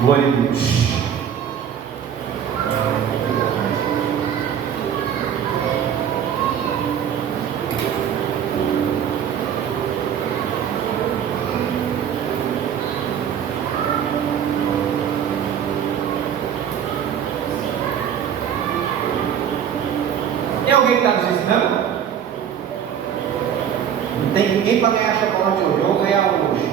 Glória a Deus. Tem alguém que está nos ensinando? Não tem ninguém para ganhar chocolate hoje. Eu vou ganhar hoje.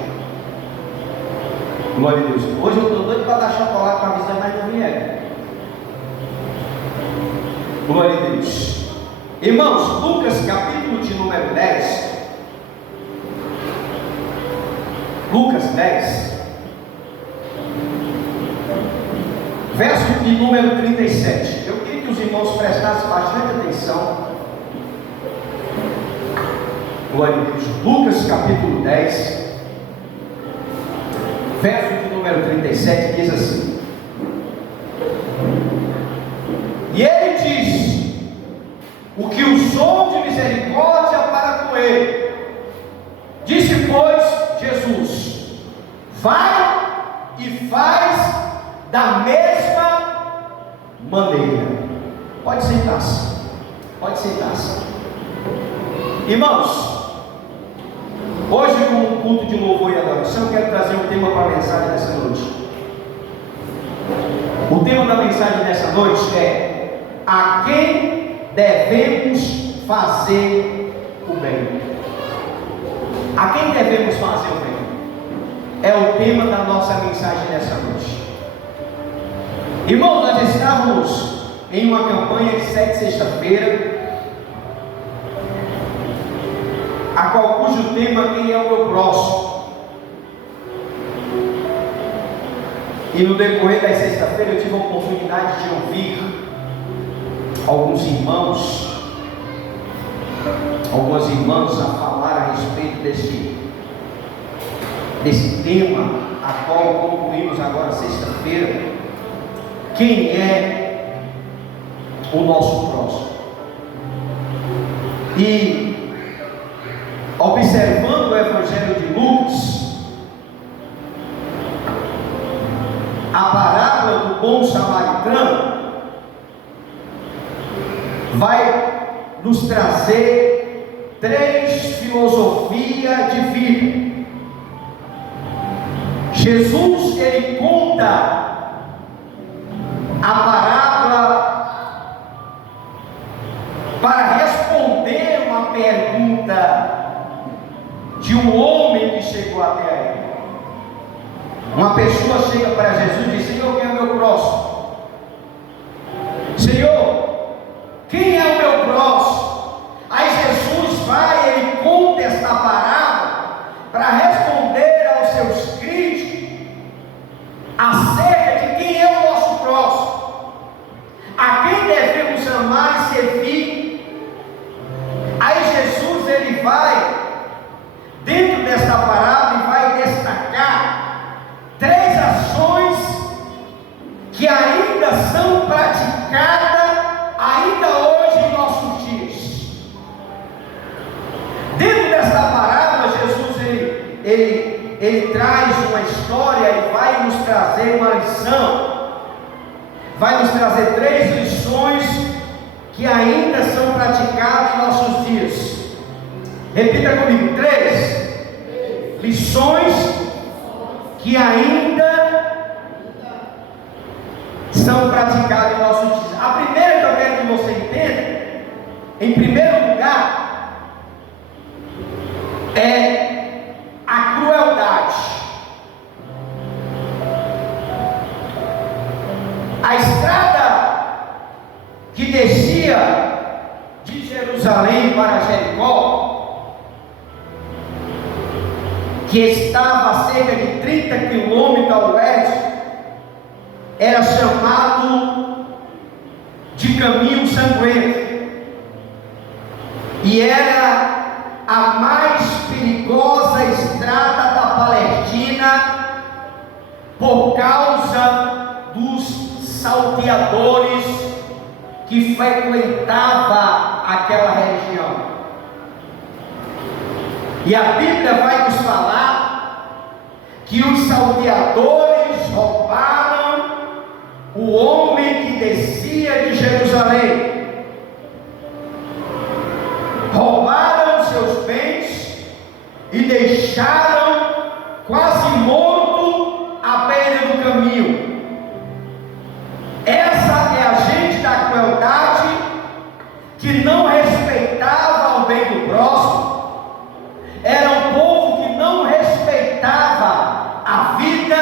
Glória a Deus. Hoje eu estou doido para dar chocolate para a visão, mas não vieram. Glória a Deus. Irmãos, Lucas capítulo de número 10. Lucas 10. Verso de número 37. Eu queria que os irmãos prestassem bastante atenção. Glória a Deus. Lucas capítulo 10. Verso de número 37 diz assim: E ele diz: o que usou de misericórdia para com ele. Disse, pois, Jesus: vai e faz da mesma maneira. Pode sentar-se. Pode sentar-se. Irmãos, hoje, com um culto de louvor e adoração, eu quero trazer um tema para a mensagem dessa noite. O tema da mensagem dessa noite é: a quem devemos fazer o bem? A quem devemos fazer o bem? É o tema da nossa mensagem dessa noite. Irmãos, nós estávamos em uma campanha de 7 sexta-feira, cujo tema: quem é o meu próximo? E no decorrer da sexta-feira eu tive a oportunidade de ouvir alguns irmãos, algumas irmãs a falar a respeito desse tema, a qual concluímos agora sexta-feira. Quem é o nosso próximo? E observando o Evangelho de Lucas, a parábola do bom samaritano vai nos trazer 3 filosofias de vida. Jesus, ele conta a parábola para responder uma pergunta de um homem que chegou até ele. Uma pessoa chega para Jesus e diz: Senhor, quem é o meu próximo? Senhor, quem é o meu próximo? Aí Jesus vai, ele conta esta parábola para responder aos seus críticos acerca de quem é o nosso próximo, a quem devemos amar e servir. Aí Jesus, ele vai dentro desta parábola e vai destacar 3 ações que ainda são praticadas ainda hoje em nossos dias. Dentro desta parábola, Jesus ele traz uma história e vai nos trazer uma lição. Vai nos trazer 3 lições que ainda são praticadas em nossos dias. Repita comigo: 3 lições que ainda são praticadas em nossos dias. A primeira que eu quero que você entenda, em primeiro lugar, é a crueldade. A estrada que descia de Jerusalém para Jericó, que estava a cerca de 30 quilômetros ao oeste, era chamado de caminho sanguento, e era a mais perigosa estrada da Palestina por causa dos salteadores que frequentava aquela região. E a Bíblia vai nos falar que os salteadores roubaram o homem que descia de Jerusalém, roubaram seus bens e deixaram quase morto à beira do caminho. Essa é a gente da crueldade, que não respeitava o bem do próximo. Era um povo que não respeitava a vida.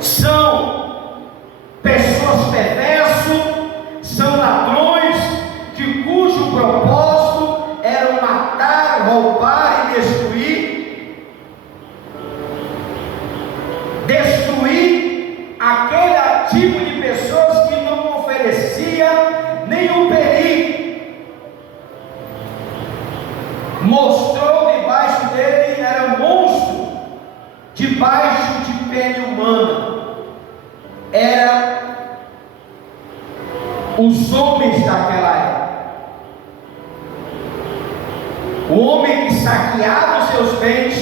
São pessoas perversas, são ladrões, cujo propósito era matar, roubar e destruir aquele tipo de pessoas que não oferecia nenhum perigo. Mostrou debaixo dele, era um monstro, debaixo de pele humana. Era os homens daquela época. O homem que saqueava os seus bens,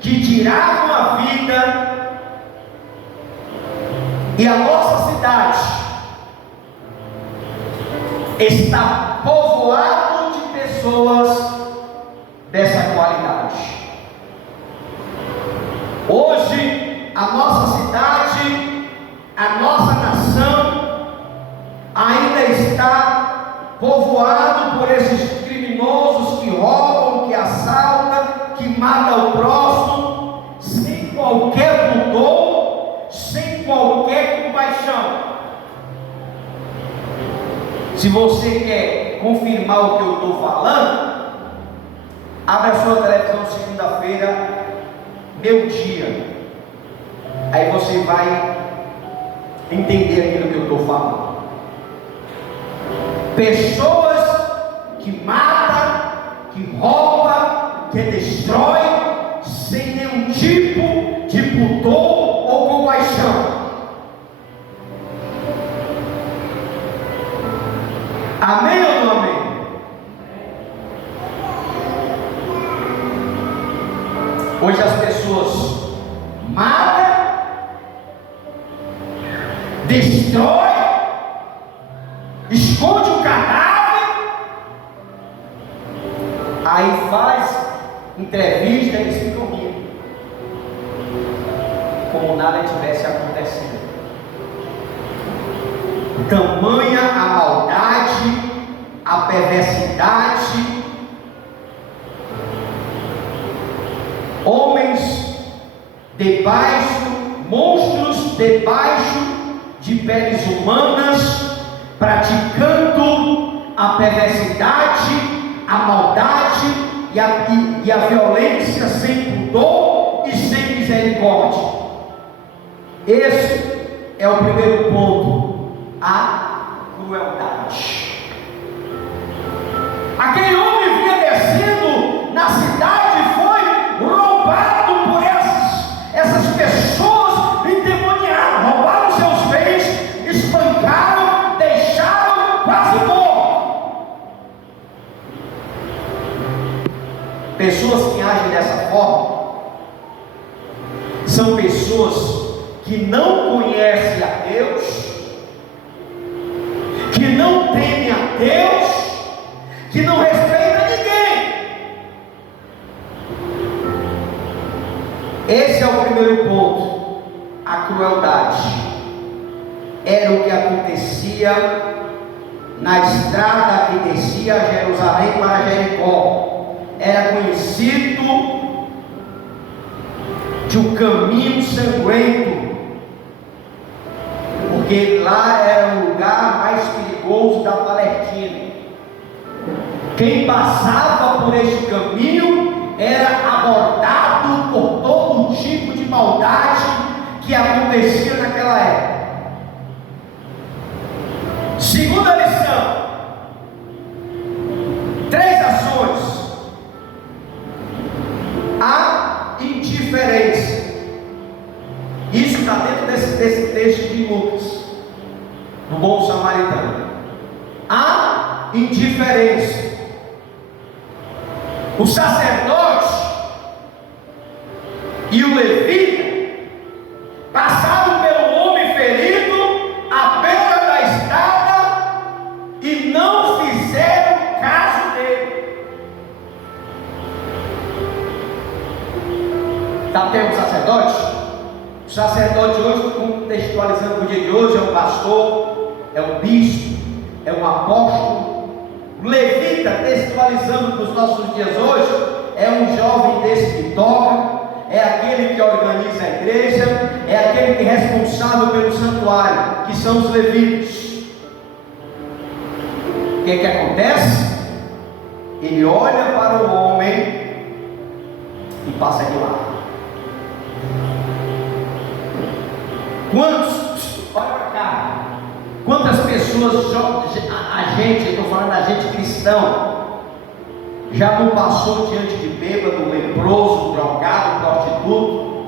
que tiravam a vida. E a nossa cidade está povoado de pessoas dessa qualidade. Hoje, a nossa cidade, a nossa nação, ainda está povoado por esses criminosos que roubam, que assaltam, que matam o próximo, sem qualquer pudor, sem qualquer compaixão. Se você quer confirmar o que eu estou falando, abra a sua televisão segunda-feira, meio-dia. Aí você vai entender aquilo que eu estou falando. Pessoas que matam, que roubam, que destrói, sem nenhum tipo de pudor ou compaixão. Amém ou não amém? Hoje as pessoas matam, destrói, esconde o cadáver, aí faz entrevista e se rindo, como nada tivesse acontecido. Tamanha a maldade, a perversidade. Homens debaixo, monstros debaixo de peles humanas, praticando a perversidade, a maldade e a violência sem pudor e sem misericórdia. Esse é o primeiro ponto, a crueldade. Aquele homem vinha descendo na cidade e foi roubado por essas pessoas endemoniadas. Roubaram seus bens, espancaram, deixaram quase morto. Pessoas que agem dessa forma são pessoas que não conhecem a Deus, que não temem a Deus, que não respeita ninguém. Esse é o primeiro ponto, a crueldade. Era o que acontecia na estrada que descia a Jerusalém para Jericó. Era conhecido de um caminho sanguento, porque lá era o lugar mais perigoso da Palestina. Quem passava por este caminho era abordado por todo tipo de maldade que acontecia naquela época. Segunda lição: 3 ações. A indiferença. Isso está dentro desse texto de Lucas, do bom samaritano. A indiferença. O sacerdote e o levita passaram pelo homem ferido à beira da estrada e não fizeram caso dele. Sabe quem é o sacerdote? O sacerdote hoje, contextualizando o dia de hoje, é um pastor, é um bispo, é um apóstolo. O levita, textualizando para os nossos dias hoje, é um jovem desse que toca, é aquele que organiza a igreja, é aquele que é responsável pelo santuário, que são os levitas. O que acontece? Ele olha para o homem e passa de lado. Olha para cá, quantas pessoas, a gente, estou falando da gente cristão, já não passou diante de bêbado, leproso, drogado, prostituto,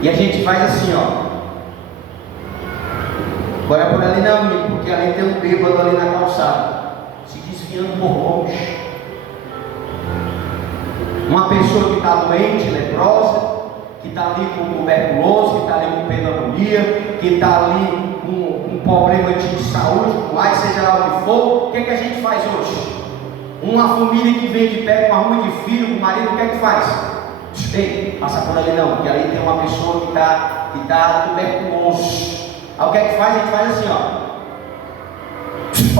e a gente faz assim, ó, agora por ali não, amigo, porque ali tem um bêbado ali na calçada, se desviando por longe. Uma pessoa que está doente, leprosa, que está ali com tuberculose, que está ali com pneumonia, que está ali com um problema de saúde, com AIDS, seja lá o que for, o que a gente faz hoje? Uma família que vem de pé com uma rua de filho, com o marido, o que faz? Ei, passa por ali não, porque ali tem uma pessoa que está tuberculoso. Aí o que faz? A gente faz assim, ó.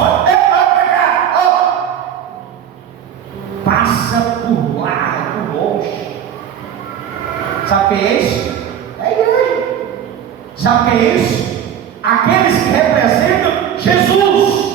Olha pra cá, ó. Passa por lá, por longe. Sabe quem é esse? É a igreja. Sabe quem é esse? Aqueles que representam Jesus.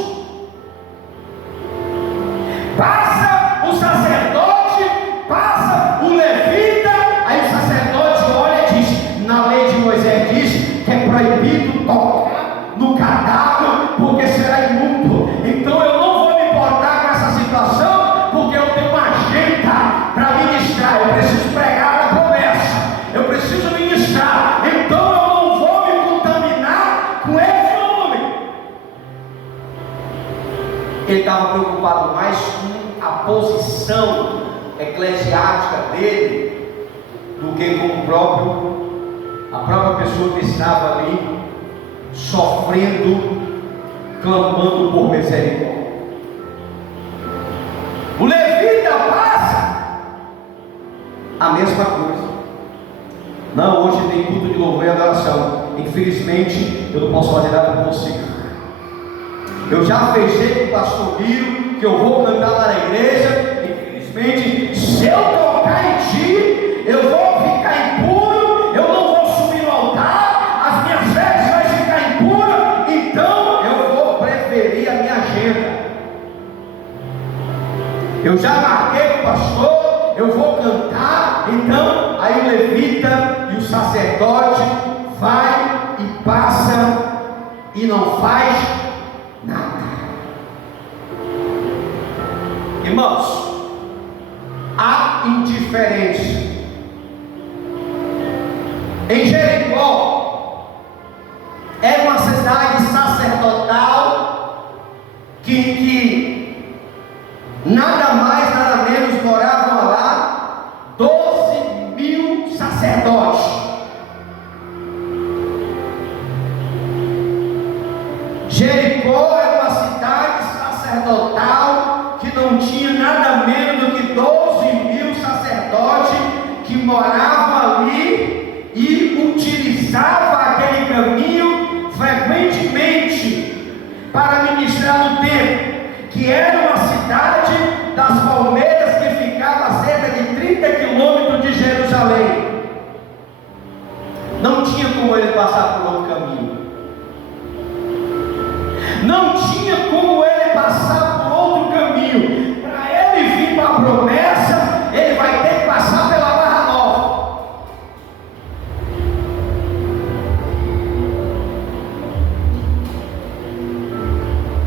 Passa o sacerdote, passa o levita, aí o sacerdote olha e diz, na lei de Moisés diz que é proibido tocar no cadáver, porque será imundo. Então eu não vou me importar com essa situação, porque eu tenho uma agenda para ministrar, eu preciso pregar a promessa, eu preciso ministrar, então eu não vou me contaminar com esse homem. Ele estava preocupado mais com a posição eclesiástica dele do que com a própria pessoa que estava ali sofrendo, clamando por misericórdia. O levita passa a mesma coisa. Não, hoje tem culto de louvor e adoração. Infelizmente eu não posso fazer nada por você. Eu já fechei com o pastor Biro que eu vou cantar lá na igreja. Infelizmente, se eu tocar em ti, eu vou ficar impuro, eu não vou subir no altar, as minhas vestes vão ficar impuras, então eu vou preferir a minha agenda. Eu já marquei com o pastor, eu vou cantar, então aí o levita e o sacerdote vai e passa e não faz nada. Irmãos, há indiferença. Em Jericó era uma cidade sacerdotal que nada mais, nada menos moravam lá 12.000 sacerdotes. Jericó era uma cidade sacerdotal que não tinha nada menos do que 12.000 sacerdotes que moravam ali e utilizavam aquele caminho frequentemente para ministrar no templo, que era uma cidade das Palmeiras que ficava a cerca de 30 quilômetros de Jerusalém. Não tinha como ele passar por outro caminho. Não tinha como ele passar por outro caminho. Para ele vir para a promessa, ele vai ter que passar pela Barra Nova.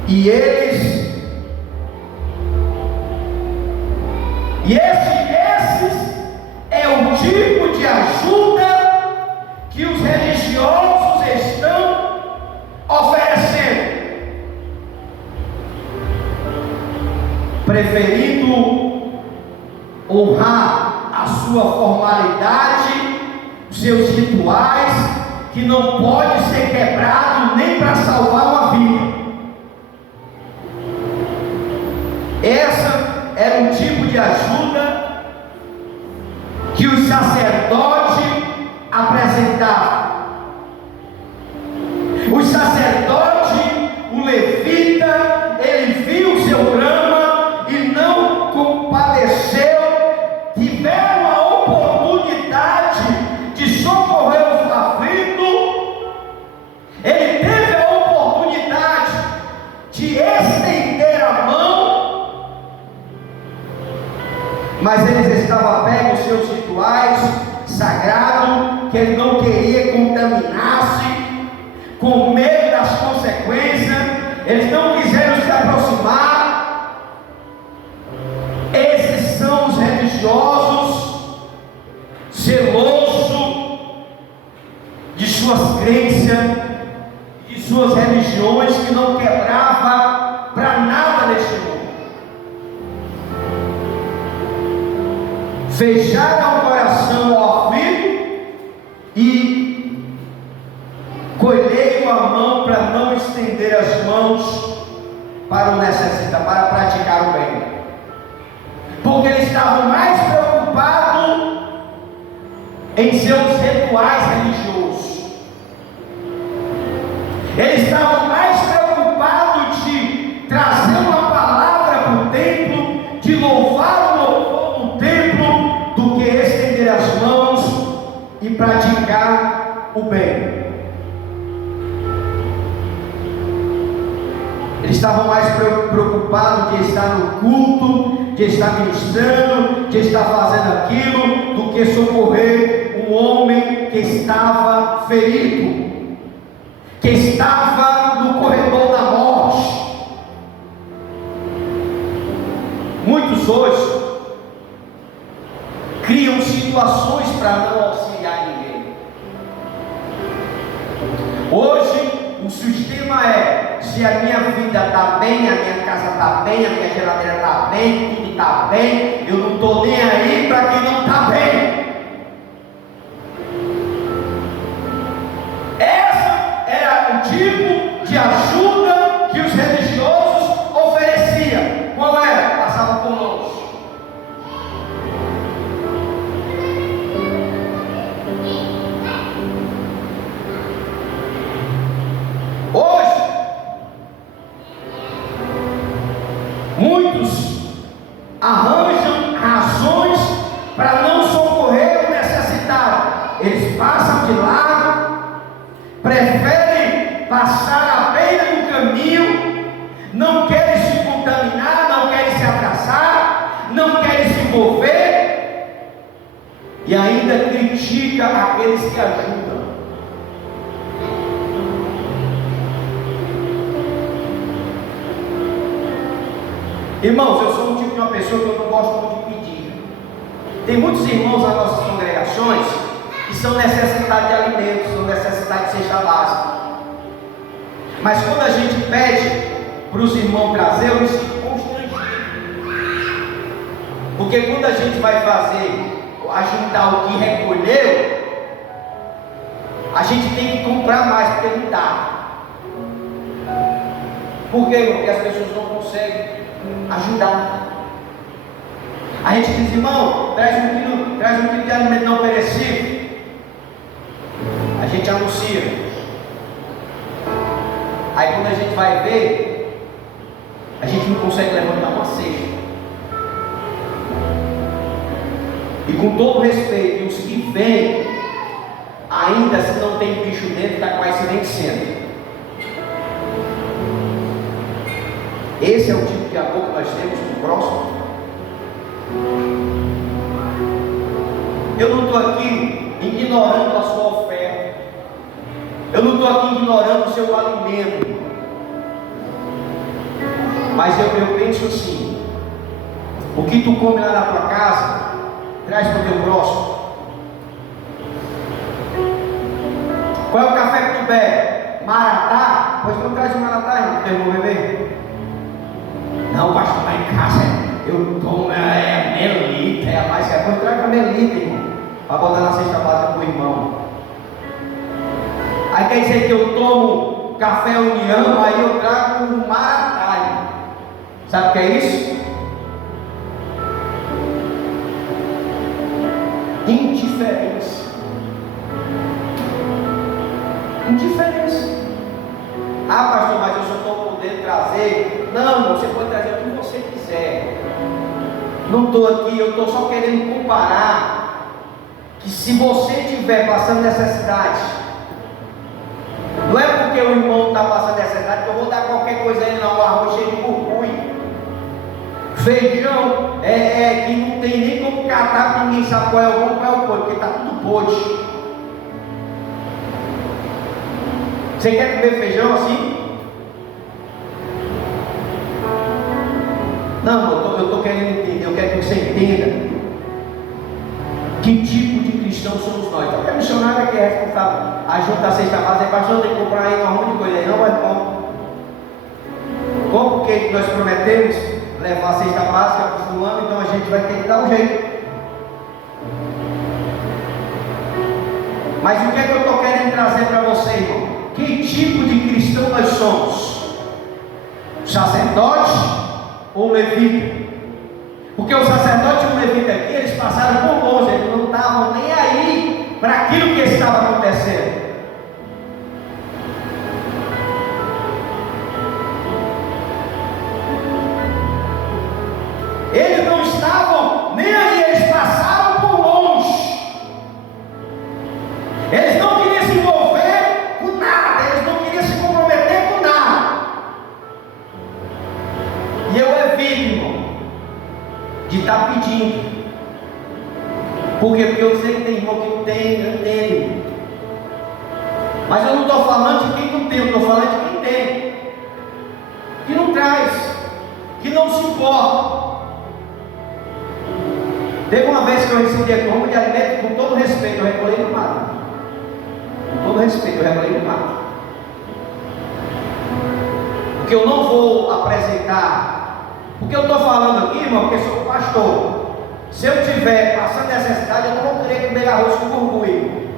E esses é o tipo de ajuda que os religiosos estão oferecendo, preferindo honrar a sua formalidade os seus rituais, que não pode ser quebrado nem para salvar uma vida. Essa era um tipo de ajuda que os sacerdotes apresentavam. Os sacerdotes, o levita, ele viu o seu drama e não compadeceu. Tiveram a oportunidade de socorrer os aflitos. Ele teve a oportunidade de estender a mão, mas eles estavam pegos aos seus rituais sagrados, que ele não queria contaminasse, com medo das consequências. Eles não quiseram se aproximar. Esses são os religiosos, zelosos de suas crenças, de suas religiões, que não quebrava para nada neste mundo. Fecharam o coração ao aflito e colheram a mão para não estender as mãos para o necessitado, para praticar o bem, porque eles estavam mais preocupados em seus rituais religiosos. Eles estavam mais preocupados de trazer uma palavra para o templo, de louvar o louvor no templo, do que estender as mãos e praticar o bem. Eles estavam mais preocupados de estar no culto, de estar ministrando, de estar fazendo aquilo, do que socorrer um homem que estava ferido, que estava no corredor da morte. Muitos hoje criam situações para não auxiliar ninguém. Hoje o sistema é: se a minha vida está bem, a minha casa está bem, a minha geladeira está bem, tudo está bem, eu não estou nem aí para quem não está bem. Essa era o tipo de ajuda que os religiosos ofereciam. Qual era? Passava por longe. Hoje, muitos arranjam razões para não socorrer o necessitado. Eles passam de lado, preferem passar à beira do caminho, não querem se contaminar, não querem se abraçar, não querem se envolver, e ainda critica aqueles que ajudam. Irmãos, eu sou um tipo de uma pessoa que eu não gosto muito de pedir. Tem muitos irmãos nas nossas congregações que são necessitados de alimentos, são necessitados de cesta básica. Mas quando a gente pede para os irmãos trazer, eu me sinto constrangido. Porque quando a gente vai fazer, ajuntar o que recolheu, a gente tem que comprar mais, porque não dá. Por quê? Porque as pessoas não conseguem ajudar. A gente diz: irmão, traz um quilo de alimento não perecível. A gente anuncia. Aí quando a gente vai ver, a gente não consegue levantar uma cesta. E com todo respeito, os que vêm, ainda se não tem bicho dentro, está quase se vencendo. Esse é o tipo de amor que nós temos com o próximo. Eu não estou aqui ignorando a sua oferta. Eu não estou aqui ignorando o seu alimento. Mas eu penso assim: o que tu come lá na tua casa, traz para o teu próximo. Qual é o café que tu bebe? Maratá? Pois não traz um maratá, irmão, que eu vou beber. Não, pastor, lá em casa eu tomo melita, é mais que pois traga melita, irmão. para botar na cesta básica para o irmão. Aí quer dizer que eu tomo café União, aí eu trago um Maratai. Sabe o que é isso? Indiferença. Indiferença. Ah, pastor, mas eu só estou podendo trazer. Não, você pode trazer o que você quiser. Não estou aqui, eu estou só querendo comparar que se você estiver passando necessidade, não é porque o irmão está passando necessidade que eu vou dar qualquer coisa a ele, não. O arroz cheio de curcui, feijão que não tem nem como catar, porque ninguém sabe qual é o bom, qual é o podre, porque está tudo podre. Você quer comer feijão assim? Não, eu estou querendo entender, eu quero que você entenda que tipo de cristão somos nós. Porque a missionária que é responsável, ajuda a cesta básica, aí pastor, tem que comprar aí um monte de coisa aí, não vai bom. Como porque nós prometemos levar a cesta básica para o fulano, então a gente vai ter que dar um jeito. Mas o que é que eu estou querendo trazer para você, irmão? Que tipo de cristão nós somos? Sacerdote ou levita? Porque o sacerdote e o levita aqui, eles passaram por longe, eles não estavam nem aí para aquilo que estava acontecendo. Eles não estavam nem aí, eles passaram por longe. Eles não queriam se envolver com nada, eles não queriam se comprometer com nada. E eu evito, irmão, de estar pedindo. Por quê? Porque eu sei que tem irmão que não tem, eu entendo. Mas eu não estou falando de quem não tem, eu estou falando de quem tem. Que não traz, que não se importa. Teve uma vez que eu recebi a compra de alimento, com todo respeito, eu recolhi no mato. Com todo respeito, eu recolhi no mato. Porque eu não vou apresentar. Porque eu estou falando aqui, irmão, porque sou pastor. Se eu estiver passando necessidade, eu não vou querer comer arroz com orgulho.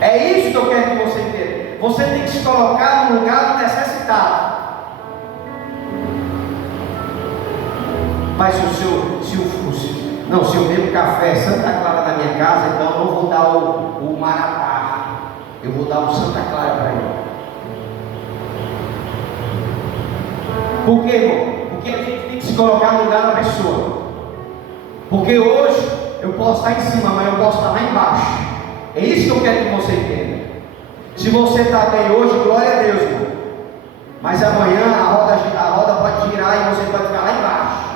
É isso que eu quero que você entenda. Você tem que se colocar no lugar do necessitado. Mas se eu bebo café Santa Clara na minha casa, então eu não vou dar o Maratá, eu vou dar o Santa Clara para ele. Por quê, irmão? Porque a gente tem que se colocar no lugar da pessoa. Porque hoje eu posso estar em cima, mas eu posso estar lá embaixo. É isso que eu quero que você entenda. Se você está bem hoje, glória a Deus, irmão. Mas amanhã a roda pode girar e você pode ficar lá embaixo.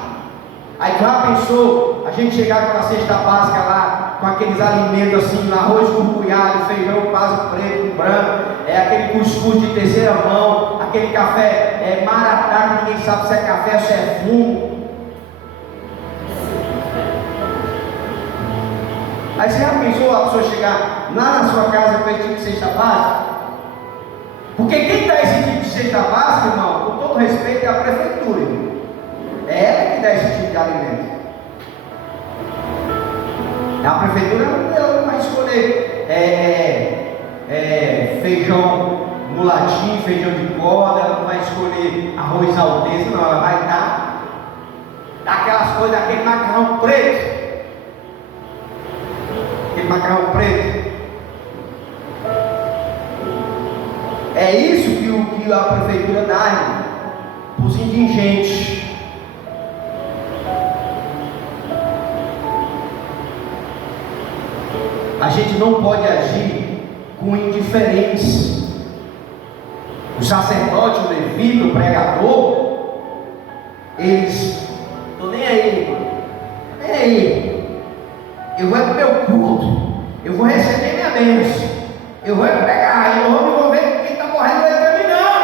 Aí já pensou a gente chegar com a cesta básica lá, com aqueles alimentos assim, arroz curculhado, feijão quase preto com branco, aquele cuscuz de terceira mão, aquele café maratá, que ninguém sabe se é café ou se é fumo. Aí você já pensou a pessoa chegar lá na sua casa com esse tipo de cesta básica? Porque quem dá esse tipo de cesta básica, irmão, com todo respeito, é a prefeitura, irmão. É ela que dá esse tipo de alimento. A prefeitura não vai escolher feijão mulatinho, feijão de corda, ela não vai escolher arroz alteza, não, ela vai dar aquelas coisas, aquele macarrão preto. Aquele macarrão preto. É isso que a prefeitura dá, irmão, para os indigentes. A gente não pode agir com indiferença. O sacerdote, o levita, o pregador, eles estão nem aí, irmão. Nem aí. Eu vou para o meu culto, eu vou receber minha bênção, eu vou pregar, eu não vou me envolver com quem está morrendo dentro de mim, não.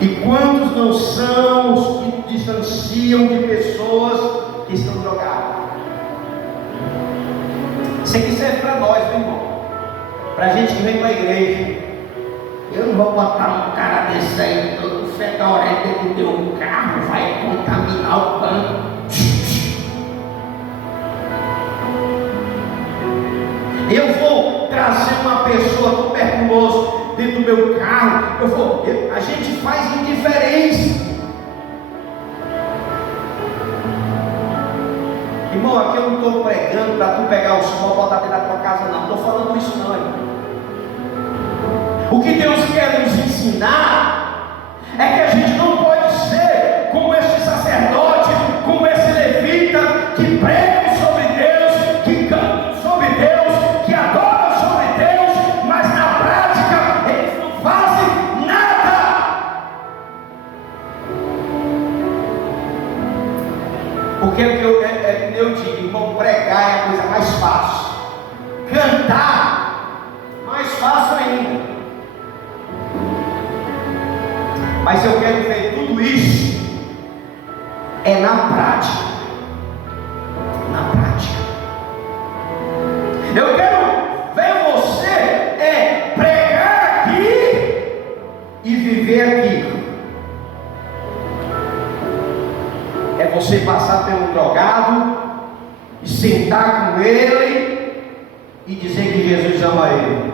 E quantos não são os que distanciam de pessoas que estão drogadas? Isso aqui serve para nós, meu irmão, para a gente que vem para a igreja. Eu não vou botar um cara desse aí todo fedorento dentro do teu carro, vai contaminar o banco. trazer uma pessoa tuberculosa dentro do meu carro, a gente faz indiferença. Irmão, aqui eu não estou pregando para tu pegar o sol e botar dentro da tua casa, não estou falando isso não, irmão. O que Deus quer nos ensinar é que a gente não pode ser como esse sacerdote, como esse levita, que pregam sobre Deus, que cantam sobre Deus, que adoram sobre Deus, mas na prática eles não fazem nada. Porque eu digo, irmão, pregar é a coisa mais fácil, cantar mais fácil ainda. Mas eu quero ver tudo isso na prática. Na prática. Eu quero ver você pregar aqui e viver aqui. É você passar pelo drogado e sentar com ele e dizer que Jesus ama ele.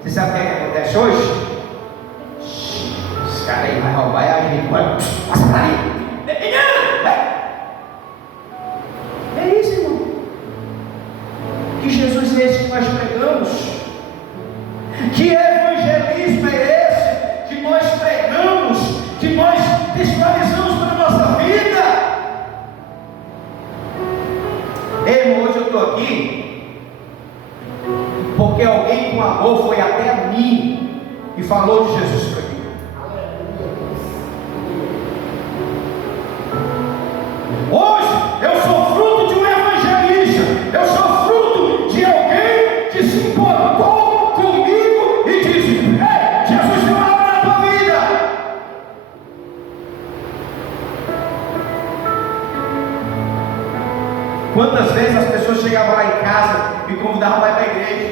Você sabe o que acontece hoje? Esse cara aí vai roubar e a gente passa para ali. É isso, irmão. Que Jesus é esse que nós pregamos? Que evangelismo é esse que nós pregamos? Que nós visualizamos para a nossa vida? Irmão, hoje eu estou aqui porque alguém com amor foi até a mim e falou de Jesus para mim. Hoje eu sou fruto de um evangelista, eu sou fruto de alguém que se importou comigo e disse: ei, Jesus tem uma obra na tua vida. Quantas vezes as pessoas chegavam lá em casa e me convidavam para ir para a igreja?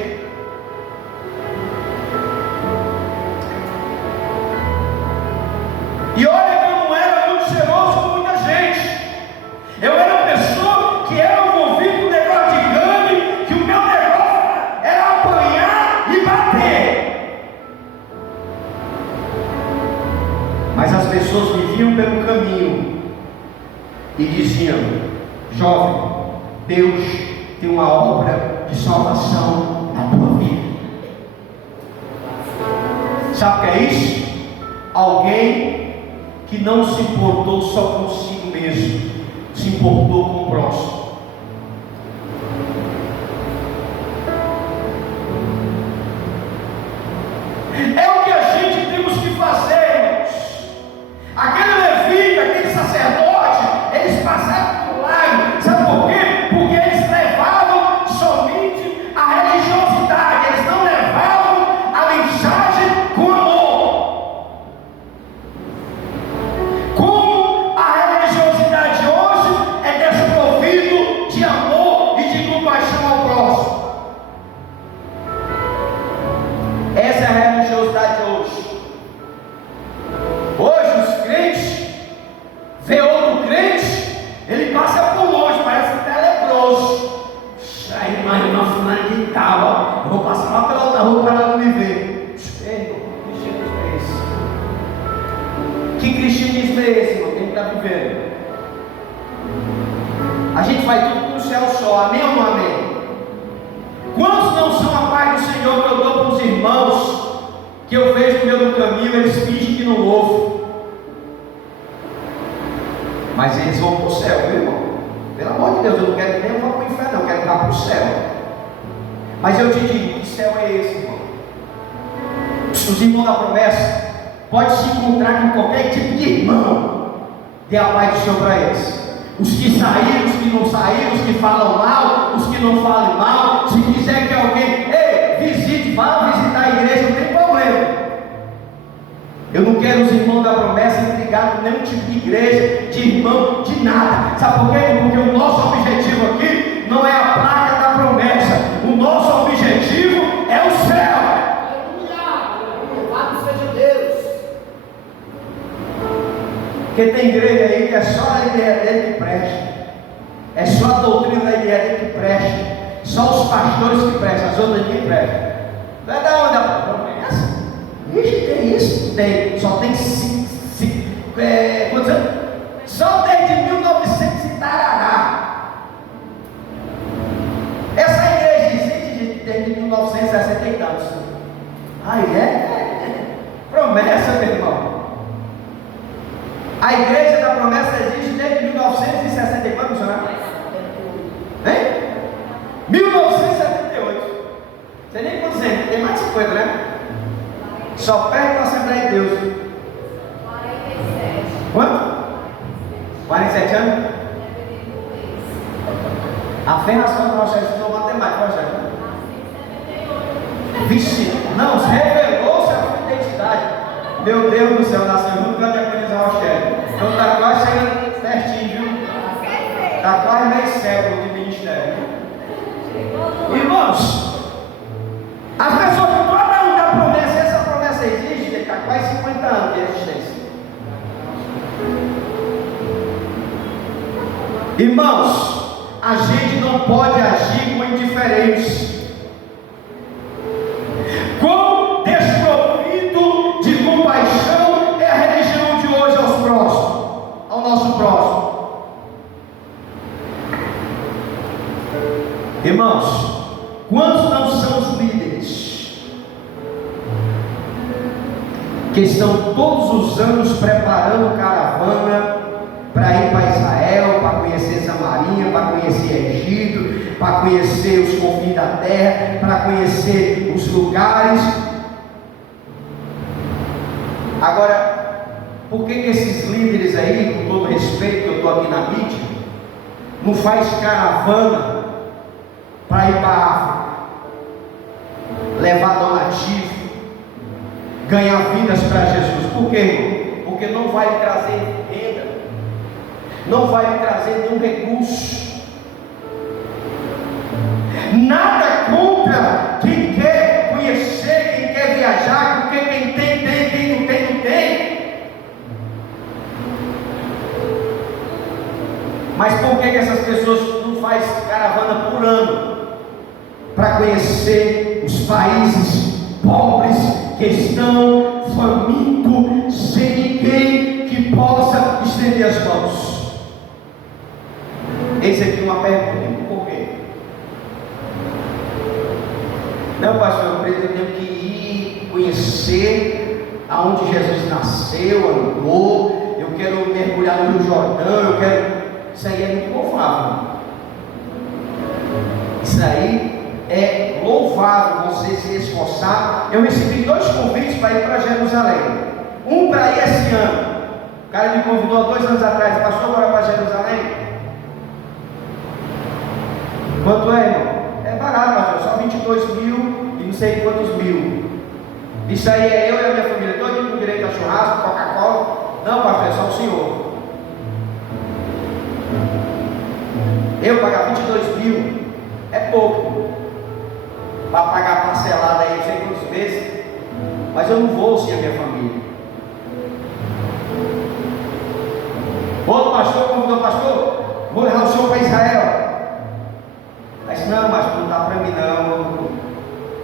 E olha que eu não era muito cheiroso com muita gente. Eu era uma pessoa que era envolvido com um negócio de gangue, que o meu negócio era apanhar e bater. Mas as pessoas me viam pelo caminho e diziam: jovem, Deus tem uma obra de salvação na tua vida. Sabe o que é isso? Alguém que não se importou só consigo mesmo, se importou com o próximo. É o que a gente temos que fazer, irmãos. Aquele levita, aquele sacerdote, eles passaram por lá. Sabe por quê? Porque eles levavam somente a religiosidade, eles não levavam a mensagem com amor. Como a religiosidade hoje é desprovido de amor e de compaixão ao próximo. Essa é a religiosidade hoje. Hoje os crentes vê outro crente, ele passa por longe, parece um leproso. Aí irmã fulana de tal, ó, eu vou passar lá pela outra rua para ela não me ver. Ei, cristianismo é esse? Que cristianismo é esse, irmão? Quem está vivendo? A gente vai tudo para o céu só, amém ou não amém? Quantos não são a paz do Senhor que eu dou para os irmãos, que eu vejo no meio do caminho, eles fingem que não ouvem, mas eles vão para o céu, viu, irmão? Pelo amor de Deus, eu não quero que nem vá para o inferno, eu quero ir para o céu. Mas eu te digo, que céu é esse, irmão? Os irmãos da promessa podem se encontrar com qualquer tipo de irmão, dê a paz do Senhor para eles. Os que saíram, os que não saíram, os que falam mal, os que não falam mal. Se quiser que alguém, visite, vá visitar a igreja, não tem problema. Eu não quero os irmãos da promessa intrigar com nenhum tipo de igreja, de irmão, de nada. Sabe por quê? Porque o nosso objetivo aqui não é a placa da promessa. O nosso objetivo é o céu. Louvado seja Deus. Porque tem igreja aí que é só a ideia dele que presta, é só a doutrina da ideia dele que presta, só os pastores que prestam, as outras ninguém presta. Vai dar onde a promessa? Vixe, tem isso? Tem. Só tem quantos anos? Só desde 1900 e tarará. Essa igreja existe desde 1960 e tantos. Aí promessa, meu irmão. A igreja da promessa existe desde 1960 e quanto, missionário? Hein? 1978. Você nem quantos anos? Tem mais de 50, né? Só perde para a Assembleia de Deus. 47. Quanto? 47 anos? A ferração do Rogério estudou matemática, Rogério. Vixe, não, revelou-se a sua identidade. Meu Deus do céu, nasceu junto com a diaconisa Rogério. Então está quase chegando pertinho, viu? Está quase meio século de ministério. Irmãos, as pessoas que falam da promessa, essa promessa existe, está quase 50 anos de existência. Irmãos, a gente não pode agir com indiferença. Quão desprovido de compaixão é a religião de hoje aos próximos, ao nosso próximo. Irmãos, quantos não são os líderes que estão todos os anos preparando caravana para ir para Israel, para conhecer Samaria, para conhecer Egito, para conhecer os confins da terra, para conhecer os lugares. Agora, por que esses líderes aí, com todo respeito que eu estou aqui na mídia, não faz caravana para ir para a África, levar donativo, ganhar vidas para Jesus? Por quê, irmão? Porque não vai trazer renda, não vai trazer nenhum recurso. Nada contra quem quer conhecer, quem quer viajar, porque quem tem, quem não tem, não tem. Mas por que essas pessoas não fazem caravana por ano para conhecer os países pobres que estão famintos, sem ninguém que possa estender as mãos? Esse aqui é uma pergunta. Por quê? Não, pastor, eu tenho que ir conhecer aonde Jesus nasceu, andou. Eu quero mergulhar no Rio Jordão. Eu quero. Isso aí é muito louvável. Isso aí é louvável, você se esforçar. Eu recebi 2 convites para ir para Jerusalém. Um para ir esse ano. O cara me convidou há 2 anos atrás. Pastor, bora para Jerusalém? Quanto é, irmão? É barato, pastor, só 22 mil e não sei quantos mil. Isso aí é eu e a minha família, todo com direito a churrasco, Coca-Cola. Não, pastor, é só o senhor. Eu pagar 22 mil é pouco para pagar parcelada aí, não sei quantos meses. Mas eu não vou sem a minha família. Outro pastor convidou, pastor, vou levar o senhor para Israel. Mas não, mas não dá para mim não.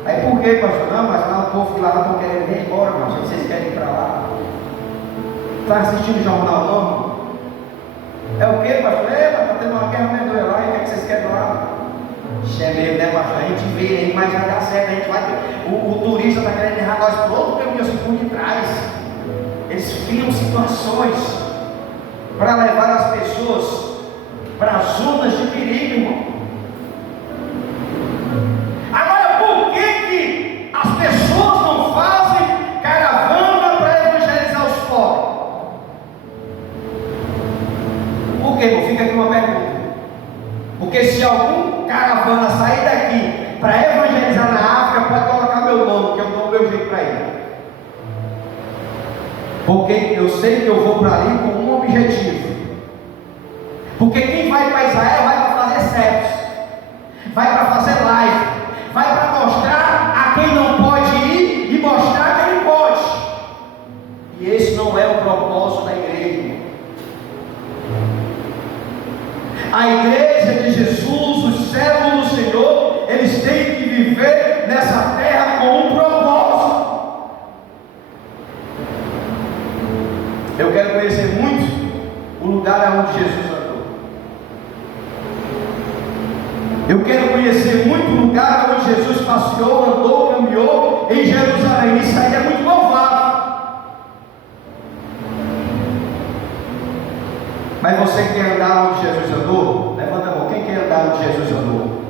Aí por que, pastor? Não, mas lá o povo que lá não estão querendo vir embora, mas vocês querem ir para lá. Está assistindo o jornal não? É o que, pastor? Mas está tendo uma guerra medonha lá, e o que é que vocês querem lá? É mesmo, né, pastor? A gente vê aí, mas vai dar certo, a gente vai. O turista está querendo errar nós por outro caminho assim por detrás. Eles criam situações para levar as pessoas para as zonas de perigo, irmão. Agora, por que as pessoas não fazem caravana para evangelizar os pobres? Por quê, irmão? Fica aqui uma pergunta. Porque se algum caravana sair daqui para evangelizar na África, pode colocar meu nome, que eu dou o meu jeito para ir. Porque eu sei que eu vou para ali com um objetivo. Porque quem vai para Israel vai para fazer sexo, vai para fazer live, vai para mostrar a quem não pode ir e mostrar a quem pode. E esse não é o propósito da igreja. A igreja de Jesus, os servos do Senhor, eles têm que viver nessa terra com um propósito. Eu quero conhecer muito lugar onde Jesus passeou, andou, caminhou em Jerusalém. Isso aí é muito louvável. Mas você quer andar onde Jesus andou? Levanta a mão. Quem quer andar onde Jesus andou?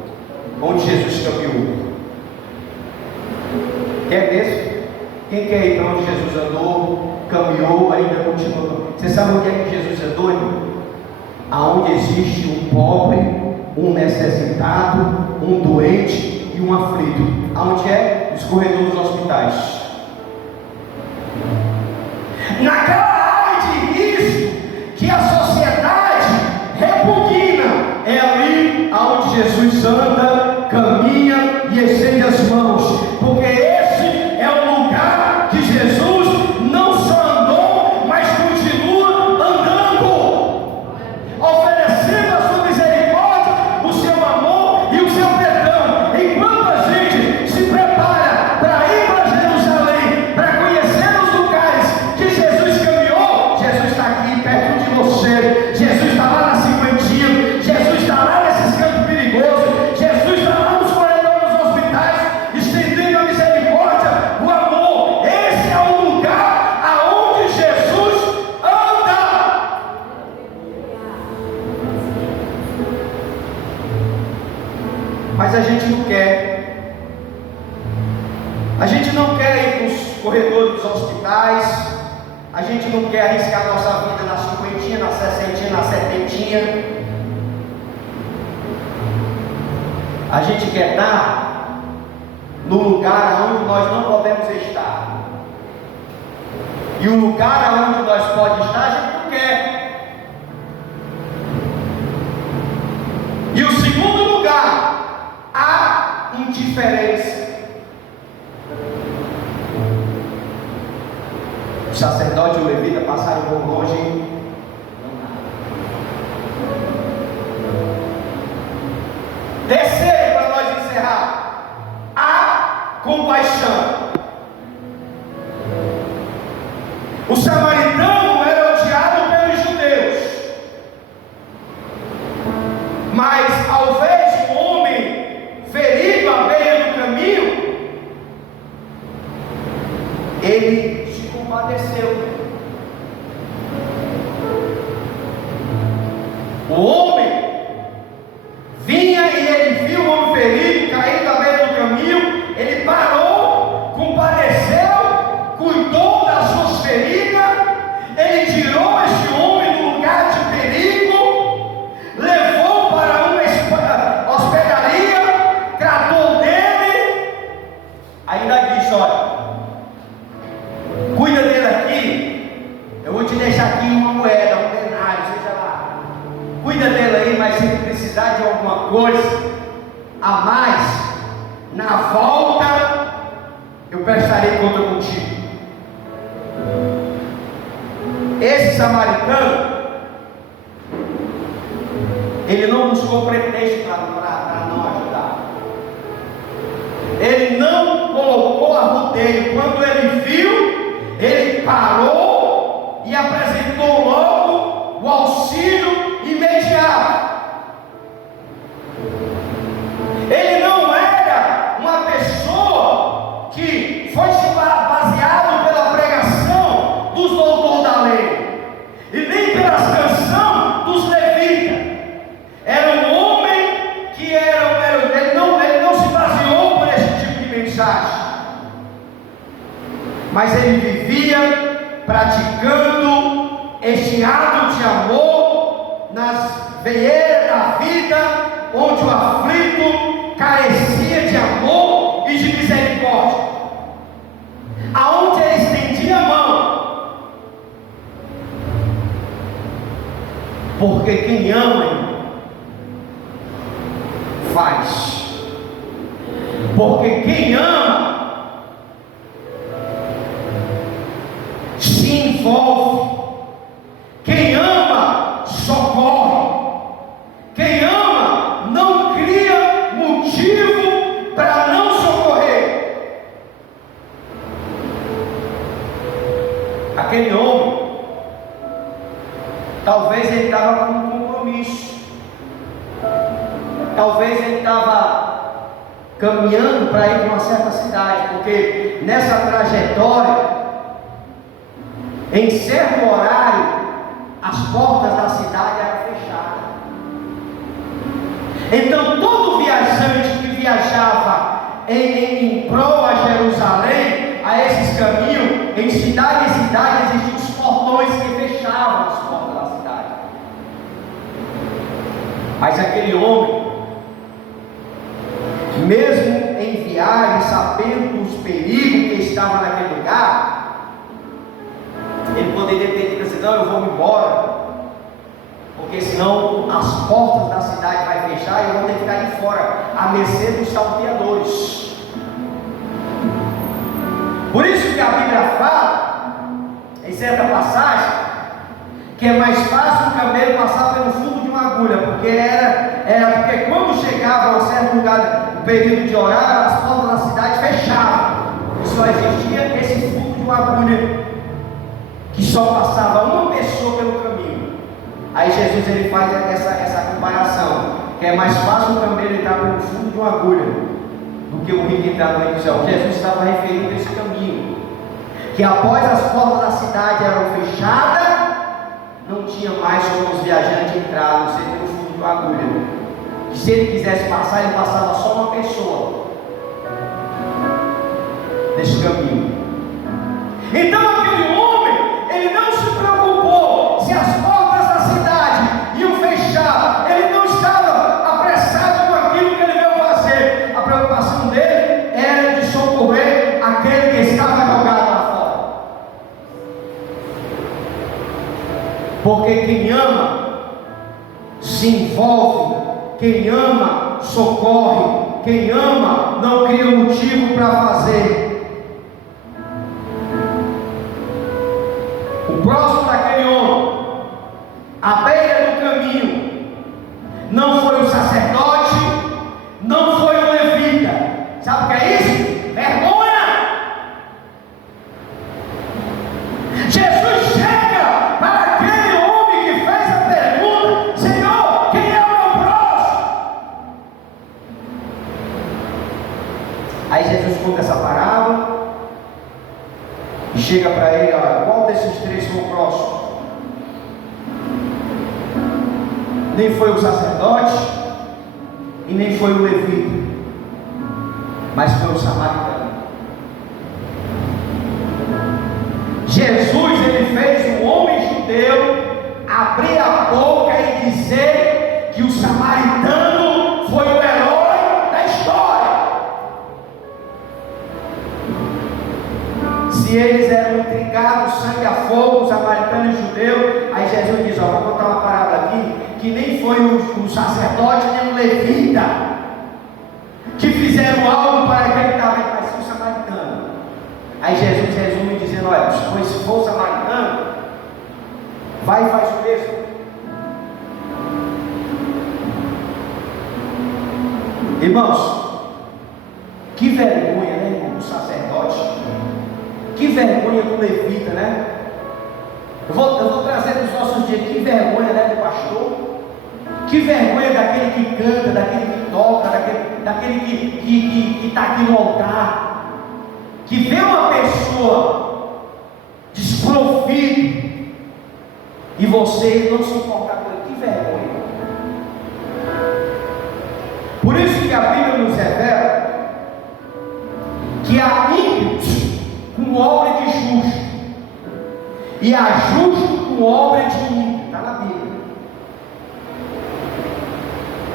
Onde Jesus caminhou? Quer mesmo? Quem quer ir para onde Jesus andou, caminhou, ainda continua? Você sabe onde é que Jesus andou, irmão? Aonde existe um pobre, um necessitado, um doente e um aflito. Aonde é? Nos corredores dos hospitais. Naquela área de risco que a sociedade repugna, é ali aonde Jesus anda, caminha e estende as mãos, porque esse é o lugar que Jesus não só andou, mas continua andando, oferecendo a sua misericórdia, o seu amor e o seu perdão. Enquanto a gente se prepara para ir para Jerusalém, para conhecer os lugares que Jesus caminhou, Jesus está aqui perto de você. Jesus está lá na cinquentinha, Jesus está lá nesses campos perigosos, Jesus está lá nos corredores dos hospitais, estendendo a misericórdia, o amor. Esse é o lugar aonde Jesus anda. Mas a gente não quer. A gente não quer ir para os corredores dos hospitais. A gente não quer arriscar nossa vida na cinquentinha, na sessentinha, na setentinha. A gente quer estar no lugar onde nós não podemos estar. E o lugar onde nós podemos estar, a gente não quer. E o segundo lugar, a indiferença. O sacerdote e o levita passaram por longe. Terceiro, para nós encerrar, a compaixão. O samaritano era odiado pelos judeus, mas ao ver um homem ferido à beira do caminho, ele se compadeceu. O homem vinha e ele viu o homem ferido, caído à beira do caminho. Ele parou, compadeceu, cuidou das suas feridas. Ele tirou esse homem do lugar de perigo, levou para uma hospedaria, tratou dele. Ainda disse: olha, cuida dele aqui, eu vou te deixar aqui uma moeda, um denário, seja lá. Cuida dele aí, mas se precisar de alguma coisa a mais, na volta eu prestarei conta contigo. Esse samaritano, ele não buscou pretexto para não ajudar. Ele não colocou arrudeio. Quando ele viu, ele parou e apresentou logo o auxílio imediato. Ele não era uma pessoa que foi baseado pela pregação dos doutores da lei e nem pelas canções dos levitas. Era um homem que ele não se baseou por esse tipo de mensagem, mas ele vivia praticando este ato de amor nas veieiras da vida, onde o aflito carecia de amor e de misericórdia, aonde ele estendia a mão. Porque quem ama, irmão, faz. Porque quem ama se envolve. Quem ama socorre. Quem ama não cria motivo para não socorrer. Aquele homem, talvez ele estava com um compromisso, talvez ele estava caminhando para ir para uma certa cidade, porque nessa trajetória, em certo horário, as portas da cidade eram fechadas. Então todo viajante que viajava em prol a Jerusalém, a esses caminhos, em cidade em cidade existiam os portões que fechavam as portas da cidade. Mas aquele homem, mesmo em viagem, sabendo dos perigos que estava naquele lugar, ele poderia ter dito assim: não, eu vou me embora, porque senão as portas da cidade vão fechar e eu vou ter que ficar de fora, à mercê dos salteadores. Por isso que a Bíblia fala, em certa passagem, que é mais fácil um camelo passar pelo fundo de uma agulha, porque porque quando chegava a um certo lugar, o período de horário, as portas da cidade fechavam, e só existia esse fundo de uma agulha, que só passava uma pessoa pelo caminho. Aí Jesus ele faz essa comparação, que é mais fácil um camelo entrar pelo fundo de uma agulha do que o rico entrar no reino do céu. Jesus estava referindo a esse caminho, que após as portas da cidade eram fechadas, não tinha mais como os viajantes entrar, a não ser pelo fundo de uma agulha. Que se ele quisesse passar, ele passava só uma pessoa nesse caminho. Então aquele homem, ele não se preocupou se as portas da cidade iam fechar, ele não estava apressado com aquilo que ele veio fazer. A preocupação dele era de socorrer aquele que estava jogado lá fora. Porque quem ama se envolve, quem ama socorre, quem ama não cria motivo para fazer. O próximo daquele homem, à beira do caminho, não foi o sacerdote, não foi o levita. Sabe o que é isso? Vergonha! Jesus chega para aquele homem que fez a pergunta: Senhor, quem é o meu próximo? Aí Jesus conta essa parábola e chega para ele: olha, qual desses três foi o próximo? Nem foi o sacerdote e nem foi o levita, mas foi o samaritano. Jesus ele fez o homem judeu abrir a boca e dizer que o samaritano foi o herói da história. Se eles eram intrigados, sangue a fogo, samaritano e judeu, aí Jesus diz: ó, vou contar uma parábola aqui, que nem foi o sacerdote nem o levita que fizeram algo para aquele que estava, mas sim o samaritano. Aí Jesus resume dizendo: olha, pois se for o samaritano, vai e faz o mesmo. Irmãos, que vergonha, né, irmão, do sacerdote, que vergonha do levita, né? Eu vou trazer para os nossos dias: que vergonha, né, do pastor, que vergonha daquele que canta, daquele que toca, daquele que está aqui no altar, que vê uma pessoa desprovida e você não se importar com ele. Que vergonha! Por isso que a Bíblia nos revela que há ímpios com obra de justo e há justo com obra de ímpio. Está na Bíblia.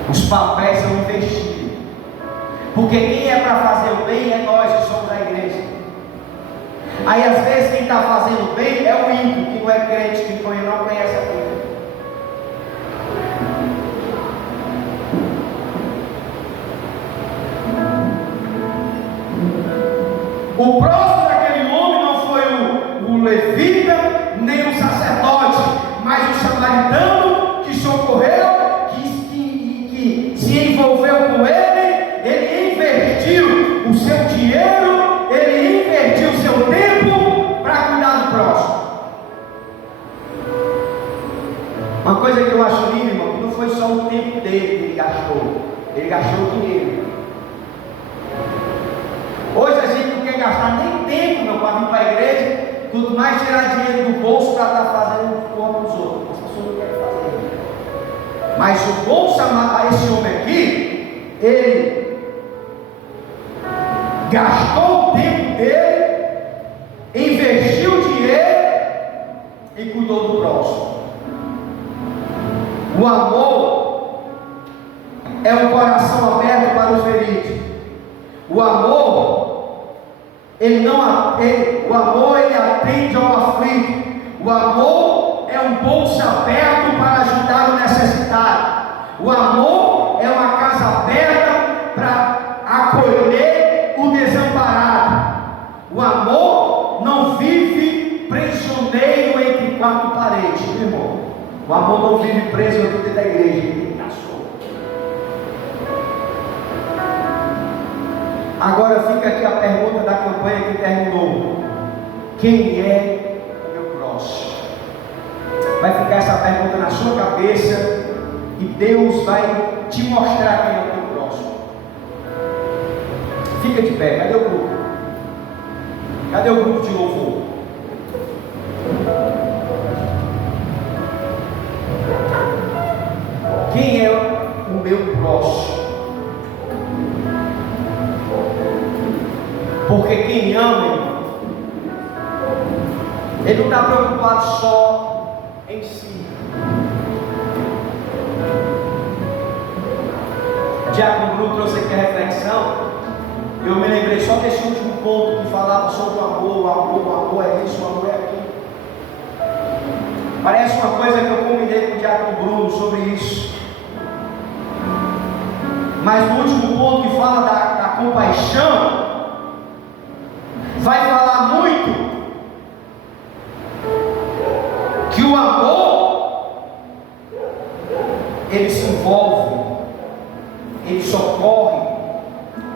Os papéis são invertidos, porque quem é para fazer o bem é nós que somos a igreja. Aí às vezes quem está fazendo o bem é o ímpio, que não é crente, que não conhece a Bíblia. O próximo daquele homem não foi o levita, nem o sacerdote, mas o samaritano que socorreu, que se envolveu com ele investiu o seu dinheiro, ele investiu o seu tempo para cuidar do próximo. Uma coisa que eu acho linda, irmão, que não foi só o tempo dele que ele gastou, Ele gastou dinheiro. Hoje a gente não quer gastar nem tempo, meu, para vir para a igreja, quanto mais tirar dinheiro do bolso para estar fazendo o corpo dos outros. As pessoas não querem fazer. Mas o bom samaritano, esse homem aqui, ele gastou o tempo dele, investiu dinheiro e cuidou do próximo. O amor é um coração aberto para os feridos. O amor, ele atende ao aflito. O amor é um bolso aberto para ajudar o necessitado. O amor é uma casa aberta para acolher o desamparado. O amor não vive prisioneiro entre quatro paredes, meu irmão. O amor não vive preso dentro da igreja, ele está solto. Agora fica aqui a pergunta da campanha que terminou: quem é o meu próximo? Vai ficar essa pergunta na sua cabeça e Deus vai te mostrar quem é o teu próximo. Fica de pé. Cadê o grupo? Cadê o grupo de louvor? Quem é o meu próximo? Porque quem ama, irmão, ele não está preocupado só em si. O Diácono Bruno trouxe aqui a reflexão. Eu me lembrei só desse último ponto que falava sobre o amor. O amor é isso, o amor é aquilo. Parece uma coisa que eu combinei com o Diácono Bruno sobre isso. Mas no último ponto que fala da compaixão, vai falar muito que o amor, ele se envolve, ele socorre,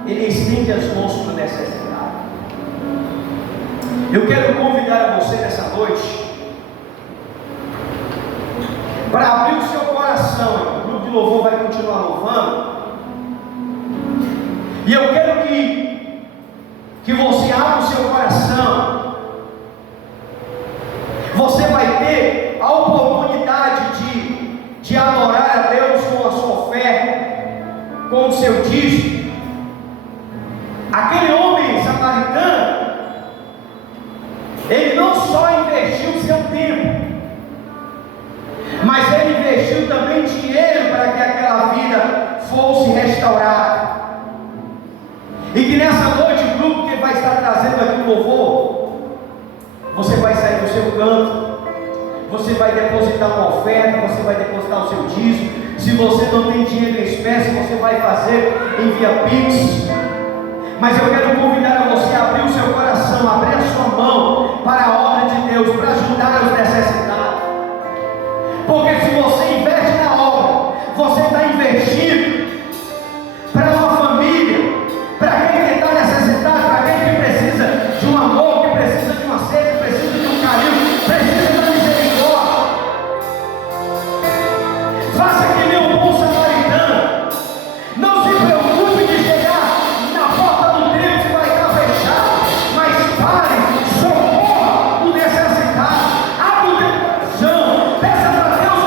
ele estende as mãos para o necessitado. Eu quero convidar você nessa noite para abrir o seu coração. O grupo de louvor vai continuar louvando. E eu quero que você abra o seu coração. Você vai ter a oportunidade de adorar a Deus com a sua oferta, com o seu dízimo. Aquele homem samaritano, ele não só investiu seu tempo, mas ele investiu também dinheiro para que aquela vida fosse restaurada. E que nessa noite o grupo que vai estar trazendo aqui o louvor, você vai sair do seu canto, você vai depositar uma oferta, você vai depositar o seu dízimo. Se você não tem dinheiro em espécie, você vai fazer em via Pix. Mas eu quero convidar a você a abrir o seu coração, abrir a sua mão para a obra de Deus, para ajudar os necessitados. Porque se você investe na obra, você está investindo para uma família, para quem está necessitado, para quem que precisa de um amor, que precisa de uma sede, precisa de um carinho, precisa da misericórdia. Faça que nem o bom samaritano. Não se preocupe de chegar na porta do templo que vai estar fechado, mas pare, socorra o necessitado, abra o teu coração, peça para Deus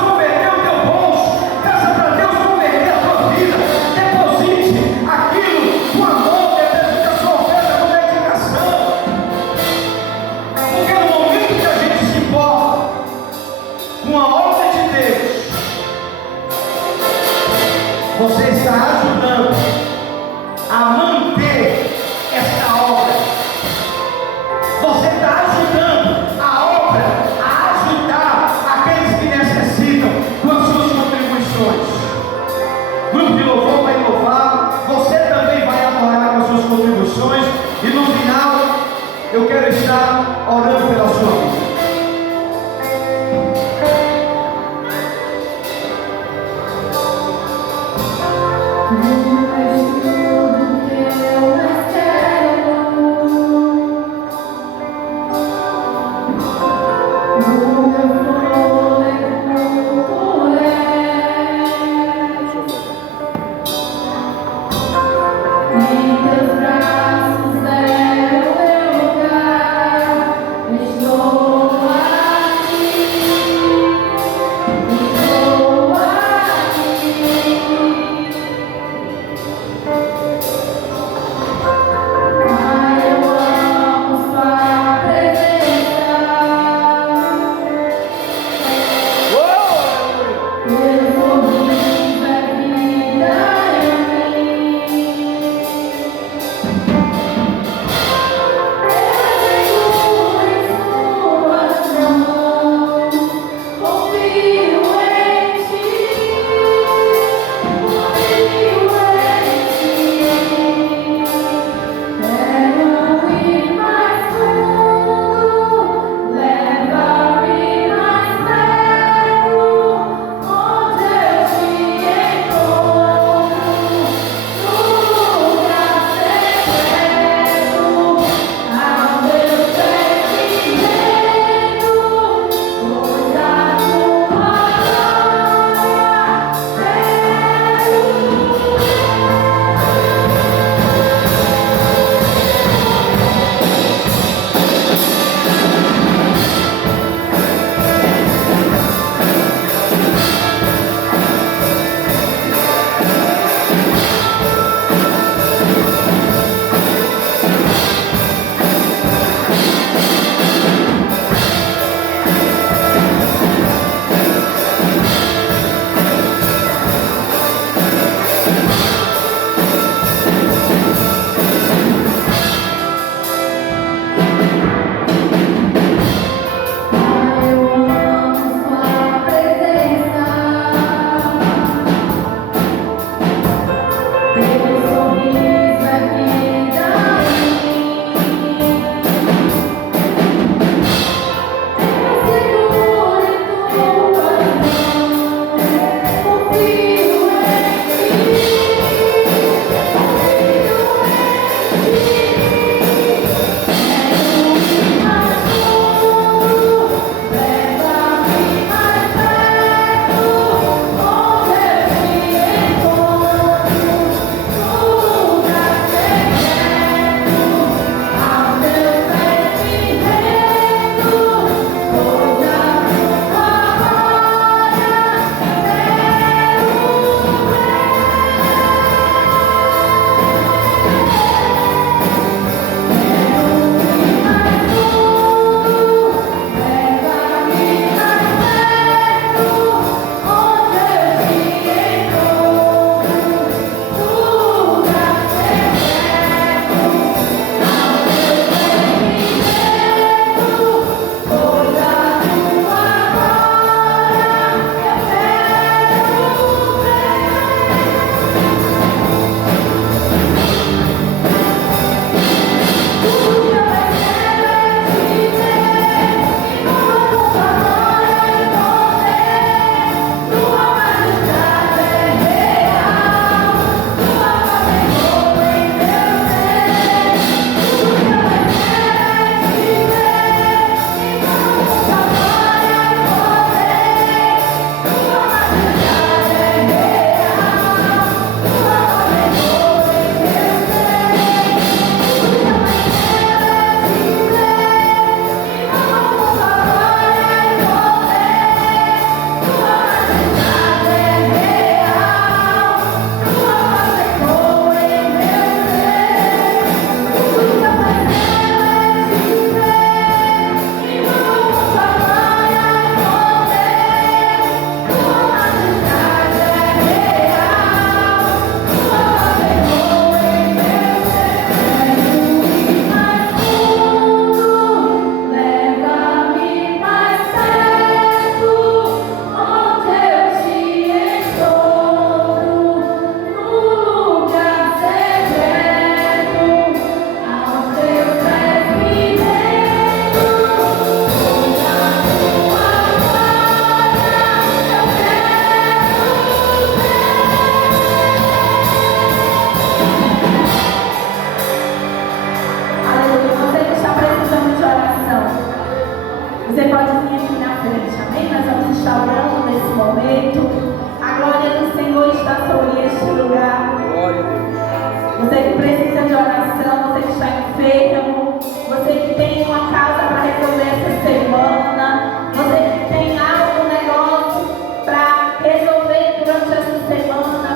Você que precisa de oração, você que está enfermo, você que tem uma causa para resolver essa semana, você que tem algum negócio para resolver durante essa semana,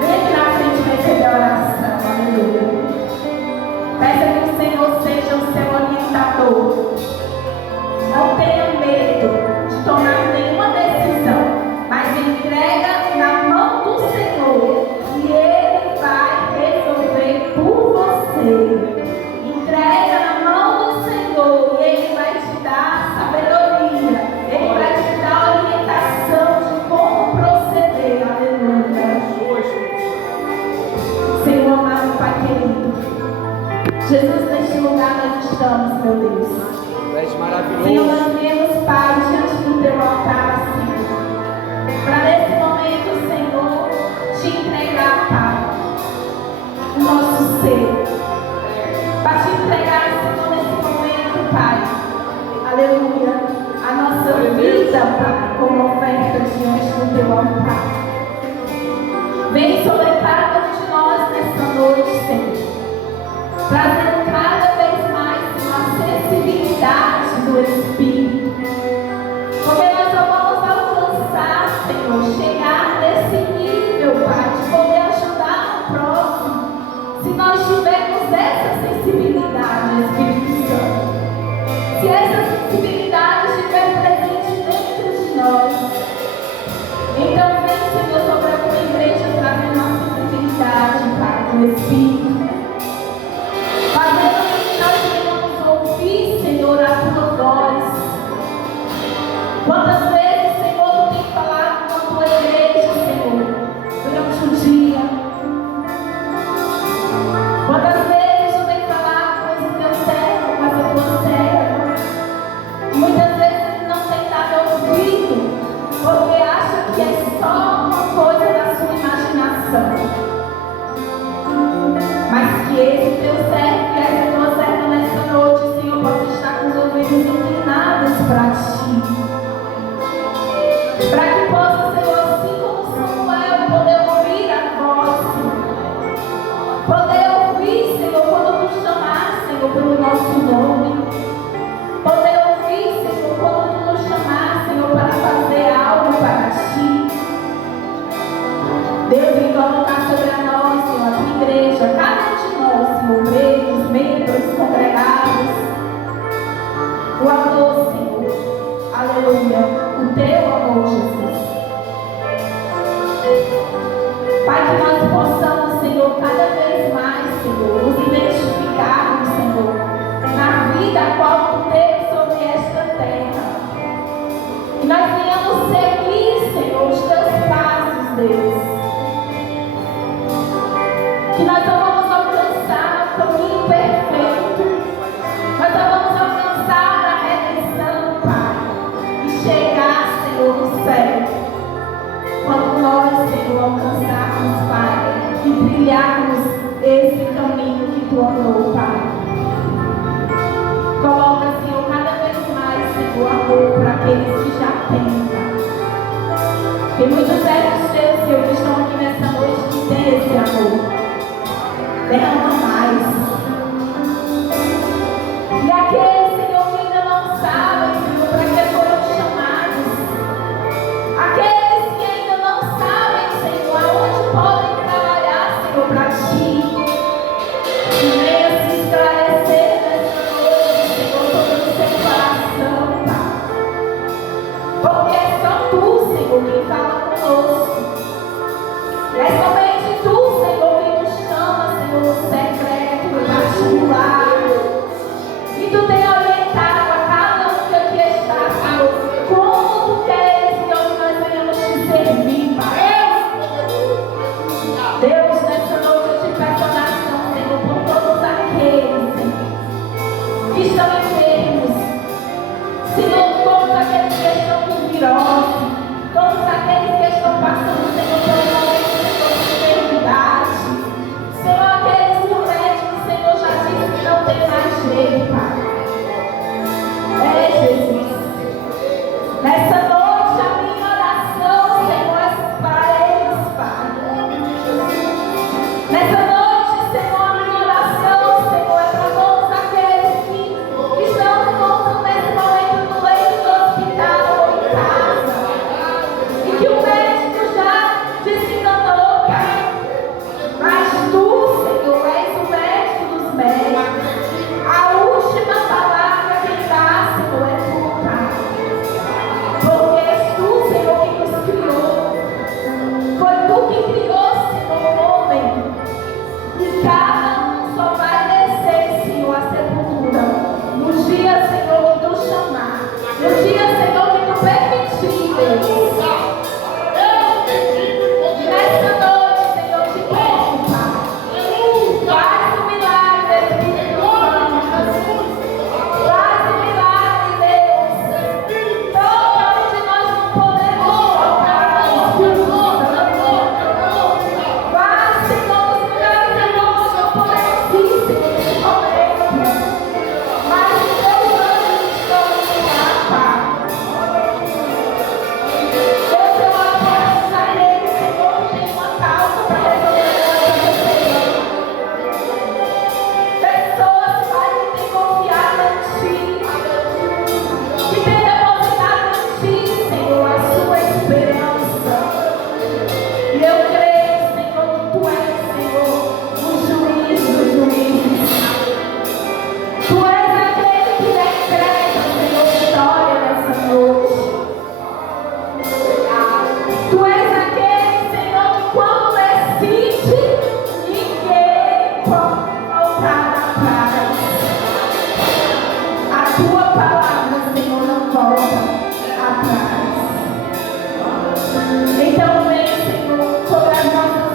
vem aqui na frente receber a oração. Aleluia. Peça que o Senhor seja o seu orientador. Não tenha medo de tomar nenhuma decisão, mas entrega na mão do Senhor e Ele vai resolver por você. Entrega na mão do Senhor e Ele vai te dar sabedoria, Ele vai te dar orientação de como proceder. Aleluia. Senhor amado Pai querido, Jesus, neste lugar nós estamos, meu Deus. Maravilhoso. Senhor, nós viemos, Pai, diante do Teu altar, Senhor, para nesse momento, Senhor, te entregar, Pai, o nosso ser, para te entregar, Senhor, nesse momento, Pai, aleluia, a nossa vida, Pai, como oferta diante do Teu altar. Vem sobre cada um de nós nessa noite, Senhor, trazendo cada vez mais, Senhor, a sensibilidade do Espírito, porque nós só vamos alcançar, Senhor, chegar nesse nível, Pai, de poder ajudar o próximo, se nós tivermos essa sensibilidade, Espírito Santo. Se essa sensibilidade estiver presente dentro de nós, então vem, Senhor, sobre a tua igreja, trazendo a sensibilidade, Pai, do Espírito, fazendo com que nós venhamos ouvir, Senhor, a tua voz. Quantas vezes, Senhor, tu tem falado com a tua igreja, Senhor, durante o dia? Quantas vezes tu tem falado com esse teu servo, com essa tua serva? Muitas vezes não tem dado ouvido, porque acha que é só uma coisa da sua imaginação. Mas que esse teu servo, que essa tua serva nessa noite, Senhor, possa estar com os ouvidos inclinados para ti. Para que possa, Senhor, assim como Samuel, poder ouvir a voz, Senhor. Poder ouvir, Senhor, quando tu chamar, Senhor, pelo nosso nome. Poder ouvir, Senhor, quando tu nos chamar, Senhor, para fazer algo para ti. Deus vem colocar sobre nós, Senhor, a tua igreja, cada um de nós, Senhor, obreiros, membros, congregados, o amor, Senhor, aleluia, o teu amor, Jesus. Pai, que nós possamos, Senhor, cada vez mais, Senhor, nos identificarmos, Senhor, na vida a qual tu tens sobre esta terra. Que nós venhamos seguir, Senhor, os teus passos, Deus. Que nós não vamos alcançar o caminho perfeito, nós não vamos alcançar a redenção, Pai, e chegar, Senhor, no céu, quando nós, Senhor, alcançarmos, Pai, e trilharmos esse caminho que tu andou, Pai. Coloca, Senhor, cada vez mais, Senhor, amor para aqueles que já têm, Pai. Tem muitos servos teus, Senhor, que estão aqui nessa noite que têm esse amor. Derrama mais. E aqueles, Senhor, que ainda não sabem, Senhor, para que foram chamados. Aqueles que ainda não sabem, Senhor, aonde podem trabalhar, Senhor, para ti. Que venha se esclarecer nessa noite, Senhor, sobre o seu coração, Pai. Porque é só tu, Senhor, quem fala conosco. É somente tu, Senhor, quem nos chama, Senhor, no secreto, voltar atrás. A tua palavra, Senhor, não volta atrás. Então vem, Senhor, sobre as nossas